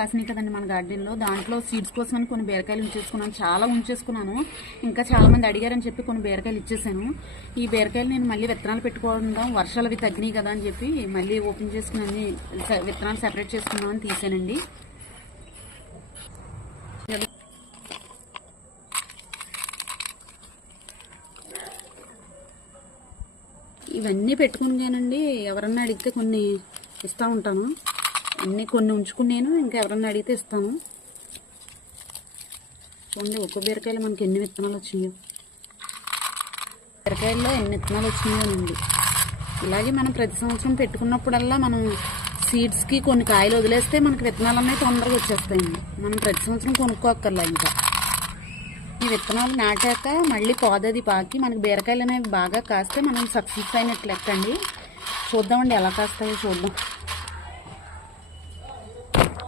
కాసినాయి కదండి మన గార్డెన్లో, దాంట్లో సీడ్స్ కోసమని కొన్ని బీరకాయలు ఉంచేసుకున్నాను. చాలా ఉంచేసుకున్నాను, ఇంకా చాలా మంది అడిగారని చెప్పి కొన్ని బీరకాయలు ఇచ్చేసాను. ఈ బీరకాయలు నేను మళ్ళీ విత్తనాలు పెట్టుకుందాం, వర్షాలు అవి తగ్గినాయి కదా అని చెప్పి మళ్ళీ ఓపెన్ చేసుకుని విత్తనాలు సెపరేట్ చేసుకుందామని తీసానండి. ఇవన్నీ పెట్టుకున్నానండి, ఎవరన్నా అడిగితే కొన్ని ఇస్తూ ఉంటాను. అన్నీ కొన్ని ఉంచుకుని నేను ఇంకా ఎవరన్నా అడిగితే ఇస్తాను. చూడండి ఒక్కో బీరకాయలు మనకి ఎన్ని విత్తనాలు వచ్చినాయో, బీరకాయల్లో ఎన్ని విత్తనాలు వచ్చినాయోనండి. ఇలాగే మనం ప్రతి సంవత్సరం పెట్టుకున్నప్పుడల్లా మనం సీడ్స్కి కొన్ని కాయలు వదిలేస్తే మనకి విత్తనాలు అనేవి తొందరగా వచ్చేస్తాయండి. మనం ప్రతి సంవత్సరం కొనుక్కోక్కర్లా. ఇంకా ఈ విత్తనాలు నాటాక మళ్ళీ పోదది పాకి మనకి బీరకాయలు అనేవి బాగా కాస్తే మనం సక్సెస్ అయినట్లు లెక్కండి. చూద్దామండి ఎలా కాస్తాయో చూద్దాం.